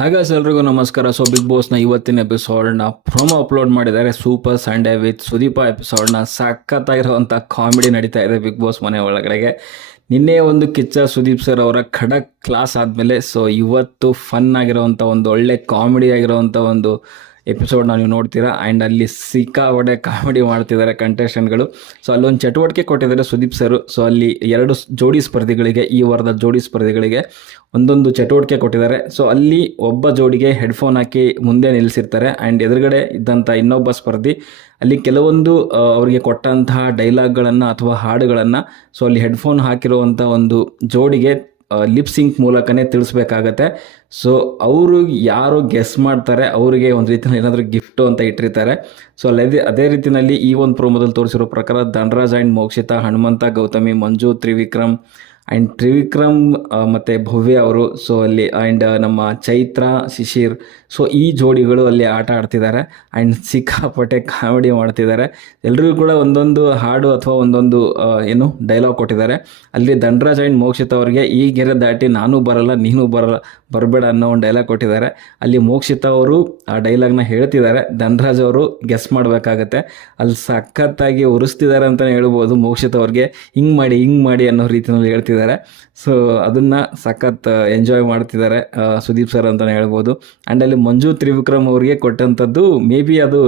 ಹಾಗಾಸ್ ಎಲ್ರಿಗೂ ನಮಸ್ಕಾರ. So big ಬಾಸ್ನ ಇವತ್ತಿನ ಎಪಿಸೋಡ್ನ ಪ್ರೊಮೋ ಅಪ್ಲೋಡ್ ಮಾಡಿದ್ದಾರೆ. ಸೂಪರ್ ಸಂಡೇ ವಿತ್ ಸುದೀಪ ಎಪಿಸೋಡ್ನ ಸಖತ್ತಾಗಿರುವಂಥ ಕಾಮಿಡಿ ನಡೀತಾ ಇದೆ ಬಿಗ್ ಬಾಸ್ ಮನೆ ಒಳಗಡೆಗೆ. ನಿನ್ನೆ ಒಂದು ಕಿಚ್ಚ ಸುದೀಪ್ ಸರ್ ಅವರ ಖಡಕ್ ಕ್ಲಾಸ್ ಆದಮೇಲೆ ಸೊ ಇವತ್ತು ಫನ್ ಆಗಿರೋವಂಥ ಒಂದು ಒಳ್ಳೆ ಕಾಮಿಡಿ ಆಗಿರೋವಂಥ ಒಂದು ಎಪಿಸೋಡ್ನ ನೀವು ನೋಡ್ತೀರಾ? ಆ್ಯಂಡ್ ಅಲ್ಲಿ ಸಿಕ್ಕಾಪಟ್ಟೆ ಕಾಮಿಡಿ ಮಾಡ್ತಿದ್ದಾರೆ ಕಂಟೆಸ್ಟೆಂಟ್ಗಳು ಸೊ ಅಲ್ಲೊಂದು ಚಟುವಟಿಕೆ ಕೊಟ್ಟಿದ್ದಾರೆ ಸುದೀಪ್ ಸರ್. ಸೊ ಅಲ್ಲಿ ಎರಡು ಜೋಡಿ ಸ್ಪರ್ಧಿಗಳಿಗೆ, ಈ ವಾರದ ಜೋಡಿ ಸ್ಪರ್ಧಿಗಳಿಗೆ ಒಂದೊಂದು ಚಟುವಟಿಕೆ ಕೊಟ್ಟಿದ್ದಾರೆ ಸೊ ಅಲ್ಲಿ ಒಬ್ಬ ಜೋಡಿಗೆ ಹೆಡ್ಫೋನ್ ಹಾಕಿ ಮುಂದೆ ನಿಲ್ಲಿಸಿರ್ತಾರೆ ಆ್ಯಂಡ್ ಎದುರುಗಡೆ ಇದ್ದಂಥ ಇನ್ನೊಬ್ಬ ಸ್ಪರ್ಧಿ, ಅಲ್ಲಿ ಕೆಲವೊಂದು ಅವರಿಗೆ ಕೊಟ್ಟಂತಹ ಡೈಲಾಗ್ಗಳನ್ನು ಅಥವಾ ಹಾಡುಗಳನ್ನು ಸೊ ಅಲ್ಲಿ ಹೆಡ್ಫೋನ್ ಹಾಕಿರುವಂಥ ಒಂದು ಜೋಡಿಗೆ ಲಿಪ್ ಸಿಂಕ್ ಮೂಲಕನೇ ತಿಳಿಸ್ಬೇಕಾಗತ್ತೆ. ಸೊ ಅವರು ಯಾರು ಗೆಸ್ ಮಾಡ್ತಾರೆ, ಅವರಿಗೆ ಒಂದು ರೀತಿಯಲ್ಲಿ ಏನಾದರೂ ಗಿಫ್ಟು ಅಂತ ಇಟ್ಟಿರ್ತಾರೆ. ಸೊ ಅಲ್ಲದೆ, ಅದೇ ರೀತಿಯಲ್ಲಿ ಈ ಒಂದು ಪ್ರೋಮೋದಲ್ಲಿ ತೋರಿಸಿರೋ ಪ್ರಕಾರ ಧನರಾಜ್ ಆ್ಯಂಡ್ ಮೋಕ್ಷಿತಾ, ಹನುಮಂತ, ಗೌತಮಿ, ಮಂಜು, ತ್ರಿವಿಕ್ರಮ್ ಆ್ಯಂಡ್ ತ್ರಿವಿಕ್ರಮ್ ಮತ್ತು ಭವ್ಯ ಅವರು. ಸೊ ಅಲ್ಲಿ ಆ್ಯಂಡ್ ನಮ್ಮ ಚೈತ್ರ, ಶಿಶಿರ್ ಸೊ ಈ ಜೋಡಿಗಳು ಅಲ್ಲಿ ಆಟ ಆಡ್ತಿದ್ದಾರೆ. ಆ್ಯಂಡ್ ಸಿಕ್ಕಾಪಟ್ಟೆ ಕಾಮಿಡಿ ಮಾಡ್ತಿದ್ದಾರೆ. ಎಲ್ರಿಗೂ ಕೂಡ ಒಂದೊಂದು ಹಾಡು ಅಥವಾ ಒಂದೊಂದು ಏನು ಡೈಲಾಗ್ ಕೊಟ್ಟಿದ್ದಾರೆ. ಅಲ್ಲಿ ದಂಡರಾಜ್ ಆ್ಯಂಡ್ ಮೋಕ್ಷಿತ ಅವರಿಗೆ, ಈ ಗೆರೆ ದಾಟಿ ನಾನು ಬರಲ್ಲ, ನೀನು ಬರಲ್ಲ, ಬರಬೇಡ ಅನ್ನೋ ಒಂದು ಡೈಲಾಗ್ ಕೊಟ್ಟಿದ್ದಾರೆ. ಅಲ್ಲಿ ಮೋಕ್ಷಿತ ಅವರು ಆ ಡೈಲಾಗ್ನ ಹೇಳ್ತಿದ್ದಾರೆ. ಧನರಾಜ್ ಅವರು ಗೆಸ್ ಮಾಡಬೇಕಾಗತ್ತೆ. ಅಲ್ಲಿ ಸಖತ್ತಾಗಿ ಉರಿಸ್ತಿದ್ದಾರೆ ಅಂತಲೇ ಹೇಳ್ಬೋದು ಮೋಕ್ಷಿತ ಅವ್ರಿಗೆ. ಹಿಂಗೆ ಮಾಡಿ ಹಿಂಗೆ ಮಾಡಿ ಅನ್ನೋ ರೀತಿಯಲ್ಲಿ ಹೇಳ್ತಿದ್ದಾರೆ. ಸೊ ಅದನ್ನು ಸಖತ್ ಎಂಜಾಯ್ ಮಾಡ್ತಿದ್ದಾರೆ ಸುದೀಪ್ ಸರ್ ಅಂತಲೇ ಹೇಳ್ಬೋದು. ಆ್ಯಂಡ್ ಅಲ್ಲಿ ಮಂಜು ತ್ರಿವಿಕ್ರಮ್ ಅವರಿಗೆ ಕೊಟ್ಟಂಥದ್ದು ಮೇ ಬಿ ಅದು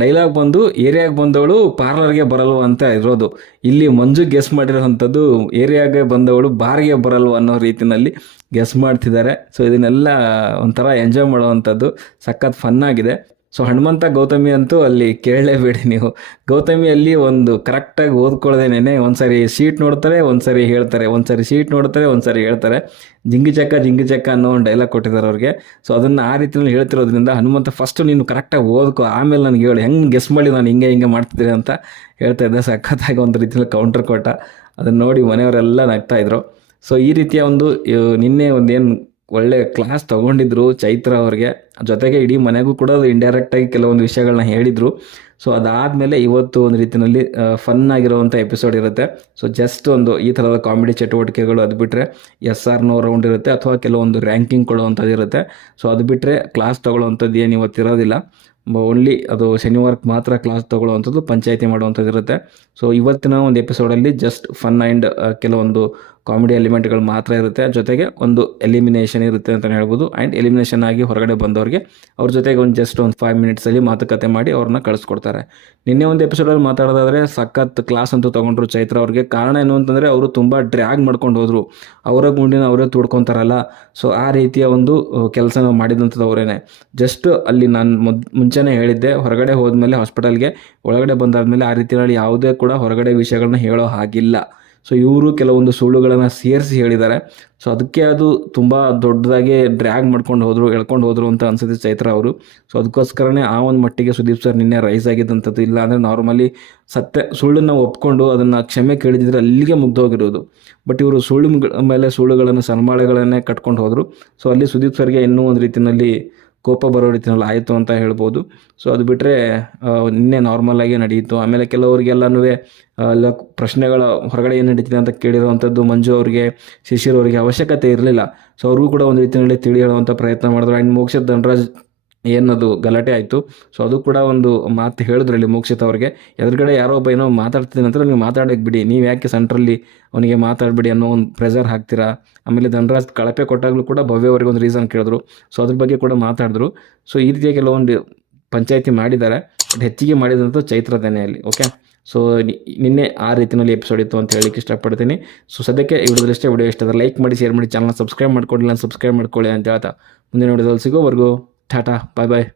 ಡೈಲಾಗ್ ಬಂದು ಏರಿಯಾಗೆ ಬಂದವಳು ಪಾರ್ಲರ್ಗೆ ಬರಲ್ವ ಅಂತ ಇರೋದು. ಇಲ್ಲಿ ಮಂಜು ಗೆಸ್ ಮಾಡಿರೋವಂಥದ್ದು ಏರಿಯಾಗೆ ಬಂದವಳು ಬಾರ್ಗೆ ಬರಲ್ವ ಅನ್ನೋ ರೀತಿಯಲ್ಲಿ ಗೆಸ್ ಮಾಡ್ತಿದ್ದಾರೆ. ಸೊ ಇದನ್ನೆಲ್ಲ ಒಂಥರ ಎಂಜಾಯ್ ಮಾಡುವಂಥದ್ದು. ಸಖತ್ ಫನ್ನಾಗಿದೆ ಸೊ ಹನುಮಂತ ಗೌತಮಿ ಅಂತೂ ಅಲ್ಲಿ ಕೇಳಲೇಬೇಡಿ ನೀವು. ಗೌತಮಿಯಲ್ಲಿ ಒಂದು ಕರೆಕ್ಟಾಗಿ ಓದ್ಕೊಳ್ಳೋದೇನೆ ಒಂದ್ಸರಿ ಶೀಟ್ ನೋಡ್ತಾರೆ, ಒಂದ್ಸರಿ ಹೇಳ್ತಾರೆ, ಒಂದ್ಸರಿ ಶೀಟ್ ನೋಡ್ತಾರೆ, ಒಂದ್ಸರಿ ಹೇಳ್ತಾರೆ. ಜಿಂಗಿ ಚಕ್ಕ ಜಿಂಗಿ ಚಕ್ಕ ಅನ್ನೋ ಒಂದು ಡೈಲಾಗ್ ಕೊಟ್ಟಿದ್ದಾರೆ ಅವ್ರಿಗೆ. ಸೊ ಅದನ್ನು ಆ ರೀತಿಯಲ್ಲಿ ಹೇಳ್ತಿರೋದ್ರಿಂದ ಹನುಮಂತ ಫಸ್ಟು ನೀನು ಕರೆಕ್ಟಾಗಿ ಓದ್ಕೊ, ಆಮೇಲೆ ನನಗೆ ಹೇಳು, ಹೆಂಗೆ ಗೆಸ್ ಮಾಡಿ ನಾನು ಹಿಂಗೆ ಹಿಂಗೆ ಮಾಡ್ತಿದ್ದೀನಿ ಅಂತ ಹೇಳ್ತಾ ಇದ್ದೆ. ಸಖತ್ತಾಗಿ ಒಂದು ರೀತಿಯಲ್ಲಿ ಕೌಂಟರ್ ಕೊಟ್ಟ. ಅದನ್ನು ನೋಡಿ ಮನೆಯವರೆಲ್ಲ ನಗ್ತಾ ಇದ್ರು. ಸೊ ಈ ರೀತಿಯ ಒಂದು ನಿನ್ನೆ ಒಂದು ಏನು ಒಳ್ಳೆ ಕ್ಲಾಸ್ ತಗೊಂಡಿದ್ರು ಚೈತ್ರ ಅವ್ರಿಗೆ. ಜೊತೆಗೆ ಇಡೀ ಮನೆಗೂ ಕೂಡ ಇಂಡೈರೆಕ್ಟಾಗಿ ಕೆಲವೊಂದು ವಿಷಯಗಳನ್ನ ಹೇಳಿದರು. ಸೊ ಅದಾದಮೇಲೆ ಇವತ್ತು ಒಂದು ರೀತಿಯಲ್ಲಿ ಫನ್ ಆಗಿರುವಂಥ ಎಪಿಸೋಡ್ ಇರುತ್ತೆ. ಸೊ ಜಸ್ಟ್ ಒಂದು ಈ ಥರದ ಕಾಮಿಡಿ ಚಟುವಟಿಕೆಗಳು ಅದು ಬಿಟ್ಟರೆ ಎಸ್ ಆರ್ ನೋ ರೌಂಡ್ ಇರುತ್ತೆ, ಅಥವಾ ಕೆಲವೊಂದು ರ್ಯಾಂಕಿಂಗ್ ಕೊಡುವಂಥದ್ದು ಇರುತ್ತೆ ಸೊ ಅದು ಬಿಟ್ಟರೆ ಕ್ಲಾಸ್ ತೊಗೊಳ್ಳೋವಂಥದ್ದು ಏನು ಇವತ್ತಿರೋದಿಲ್ಲ. ಓನ್ಲಿ ಅದು ಶನಿವಾರಕ್ಕೆ ಮಾತ್ರ ಕ್ಲಾಸ್ ತೊಗೊಳ್ಳುವಂಥದ್ದು ಪಂಚಾಯಿತಿ ಮಾಡುವಂಥದ್ದು ಇರುತ್ತೆ. ಸೊ ಇವತ್ತಿನ ಒಂದು ಎಪಿಸೋಡಲ್ಲಿ ಜಸ್ಟ್ ಫನ್ ಆ್ಯಂಡ್ ಕೆಲವೊಂದು ಕಾಮಿಡಿ ಎಲಿಮೆಂಟ್ಗಳು ಮಾತ್ರ ಇರುತ್ತೆ. ಜೊತೆಗೆ ಒಂದು ಎಲಿಮಿನೇಷನ್ ಇರುತ್ತೆ ಅಂತಲೇ ಹೇಳ್ಬೋದು. ಆ್ಯಂಡ್ ಎಲಿಮಿನೇಷನ್ ಆಗಿ ಹೊರಗಡೆ ಬಂದವ್ರಿಗೆ ಅವ್ರ ಜೊತೆಗೆ ಒಂದು ಜಸ್ಟ್ ಒಂದು ಫೈವ್ ಮಿನಿಟ್ಸಲ್ಲಿ ಮಾತುಕತೆ ಮಾಡಿ ಅವ್ರನ್ನ ಕಳಿಸ್ಕೊಡ್ತಾರೆ. ನಿನ್ನೆ ಒಂದು ಎಪಿಸೋಡಲ್ಲಿ ಮಾತಾಡೋದಾದರೆ ಸಖತ್ ಕ್ಲಾಸ್ ಅಂತೂ ತೊಗೊಂಡ್ರು ಚೈತ್ರ ಅವ್ರಿಗೆ. ಕಾರಣ ಏನು ಅಂತಂದರೆ ಅವರು ತುಂಬ ಡ್ರ್ಯಾಗ್ ಮಾಡ್ಕೊಂಡು ಹೋದರು. ಅವರ ಗುಂಡಿನ ಅವರೇ ತುಡ್ಕೊತಾರಲ್ಲ. ಸೊ ಆ ರೀತಿಯ ಒಂದು ಕೆಲಸನ ಮಾಡಿದಂಥದ್ದು ಅವರೇನೆ ಜಸ್ಟ್ ಅಲ್ಲಿ ನಾನು ಮೊದ್ ಮುಂಚೆನೇ ಹೇಳಿದ್ದೆ, ಹೊರಗಡೆ ಹೋದ್ಮೇಲೆ ಹಾಸ್ಪಿಟಲ್ಗೆ ಒಳಗಡೆ ಬಂದಾದ್ಮೇಲೆ ಆ ರೀತಿಯಲ್ಲಿ ಯಾವುದೇ ಕೂಡ ಹೊರಗಡೆ ವಿಷಯಗಳನ್ನ ಹೇಳೋ ಹಾಗಿಲ್ಲ. ಸೊ ಇವರು ಕೆಲವೊಂದು ಸುಳ್ಳುಗಳನ್ನು ಸೇರಿಸಿ ಹೇಳಿದ್ದಾರೆ. ಸೊ ಅದಕ್ಕೆ ಅದು ತುಂಬ ದೊಡ್ಡದಾಗಿ ಡ್ರ್ಯಾಗ್ ಮಾಡ್ಕೊಂಡು ಹೋದರು, ಎಳ್ಕೊಂಡು ಹೋದರು ಅಂತ ಅನ್ಸುತ್ತೆ ಚೈತ್ರ ಅವರು. ಸೊ ಅದಕ್ಕೋಸ್ಕರನೇ ಆ ಒಂದು ಮಟ್ಟಿಗೆ ಸುದೀಪ್ ಸರ್ ನಿನ್ನೆ ರೈಸ್ ಆಗಿದ್ದಂಥದ್ದು ಇಲ್ಲ ಅಂದರೆ ನಾರ್ಮಲಿ ಸತ್ಯ, ಸುಳ್ಳನ್ನು ಒಪ್ಕೊಂಡು ಅದನ್ನು ಕ್ಷಮೆ ಕೇಳಿದಿದ್ರೆ ಅಲ್ಲಿಗೆ ಮುಗ್ದೋಗಿರೋದು. ಬಟ್ ಇವರು ಸುಳ್ಳು ಮೇಲೆ ಸುಳ್ಳುಗಳನ್ನು, ಸನ್ಮಾಳೆಗಳನ್ನೇ ಕಟ್ಕೊಂಡು ಹೋದರು. ಸೊ ಅಲ್ಲಿ ಸುದೀಪ್ ಸರ್ಗೆ ಇನ್ನೂ ಒಂದು ರೀತಿಯಲ್ಲಿ ಕೋಪ ಬರೋ ರೀತಿಯಲ್ಲಿ ಆಯಿತು ಅಂತ ಹೇಳ್ಬೋದು. ಸೊ ಅದು ಬಿಟ್ಟರೆ ನಿನ್ನೆ ನಾರ್ಮಲ್ ಆಗಿ ನಡೆಯಿತು ಆಮೇಲೆ ಕೆಲವರಿಗೆಲ್ಲನೂ ಎಲ್ಲ ಪ್ರಶ್ನೆಗಳ ಹೊರಗಡೆ ಏನು ನಡೀತಿದೆ ಅಂತ ಕೇಳಿರುವಂಥದ್ದು ಮಂಜು ಅವರಿಗೆ, ಶಿಶಿರ್ ಅವರಿಗೆ ಅವಶ್ಯಕತೆ ಇರಲಿಲ್ಲ. ಸೊ ಅವ್ರಿಗೂ ಕೂಡ ಒಂದು ರೀತಿಯಲ್ಲಿ ತಿಳಿ ಹೇಳುವಂಥ ಪ್ರಯತ್ನ ಮಾಡಿದ್ರು. ಆ್ಯಂಡ್ ಮೋಕ್ಷ ಧನರಾಜ್ ಏನದು ಗಲಾಟೆ ಆಯಿತು. ಸೊ ಅದು ಕೂಡ ಒಂದು ಮಾತು ಹೇಳಿದ್ರು ಇಲ್ಲಿ ಮೋಕ್ಷಿತ್ ಅವ್ರಿಗೆ. ಎದುರುಗಡೆ ಯಾರೋ ಒಬ್ಬ ಏನೋ ಮಾತಾಡ್ತೀನಿ ಅಂತಂದ್ರೆ ನೀವು ಮಾತಾಡೋಕೆ ಬಿಡಿ. ನೀವು ಯಾಕೆ ಸೆಂಟ್ರಲ್ಲಿ ಅವನಿಗೆ ಮಾತಾಡಬೇಡಿ ಅನ್ನೋ ಒಂದು ಪ್ರೆಷರ್ ಹಾಕ್ತೀರಾ? ಆಮೇಲೆ ಧನರಾಜ್ ಕಳಪೆ ಕೊಟ್ಟಾಗಲೂ ಕೂಡ ಭವ್ಯ ಅವರಿಗೆ ಒಂದು ರೀಸನ್ ಕೇಳಿದ್ರು. ಸೊ ಅದ್ರ ಬಗ್ಗೆ ಕೂಡ ಮಾತಾಡಿದ್ರು. ಸೊ ಈ ರೀತಿಯ ಕೆಲವೊಂದು ಪಂಚಾಯಿತಿ ಮಾಡಿದ್ದಾರೆ. ಬಟ್ ಹೆಚ್ಚಿಗೆ ಮಾಡಿದಂಥ ಚೈತ್ರ ಅಲ್ಲಿ ಓಕೆ ಸೊ ನಿನ್ನೆ ಆ ರೀತಿಯಲ್ಲಿ ಎಪಿಸೋಡ್ ಇತ್ತು ಅಂತ ಹೇಳಿಕ್ಕೆ ಇಷ್ಟಪಡ್ತೀನಿ. ಸೊ ಸದ್ಯಕ್ಕೆ ಇಷ್ಟ ವಿಡಿಯೋ ಇಷ್ಟ ಲೈಕ್ ಮಾಡಿ ಶೇರ್ ಮಾಡಿ ಚಾನಲ್ ಸಬ್ಸ್ಕ್ರೈಬ್ ನಾನು ಸಬ್ಸ್ಕ್ರೈಬ್ ಮಾಡ್ಕೊಳ್ಳಿ ಅಂತ ಹೇಳ್ತಾ. ಮುಂದಿನ ವಿಡಿಯೋದಲ್ಲಿ ಸಿಗೋವರೆಗೂ Tata. Bye bye.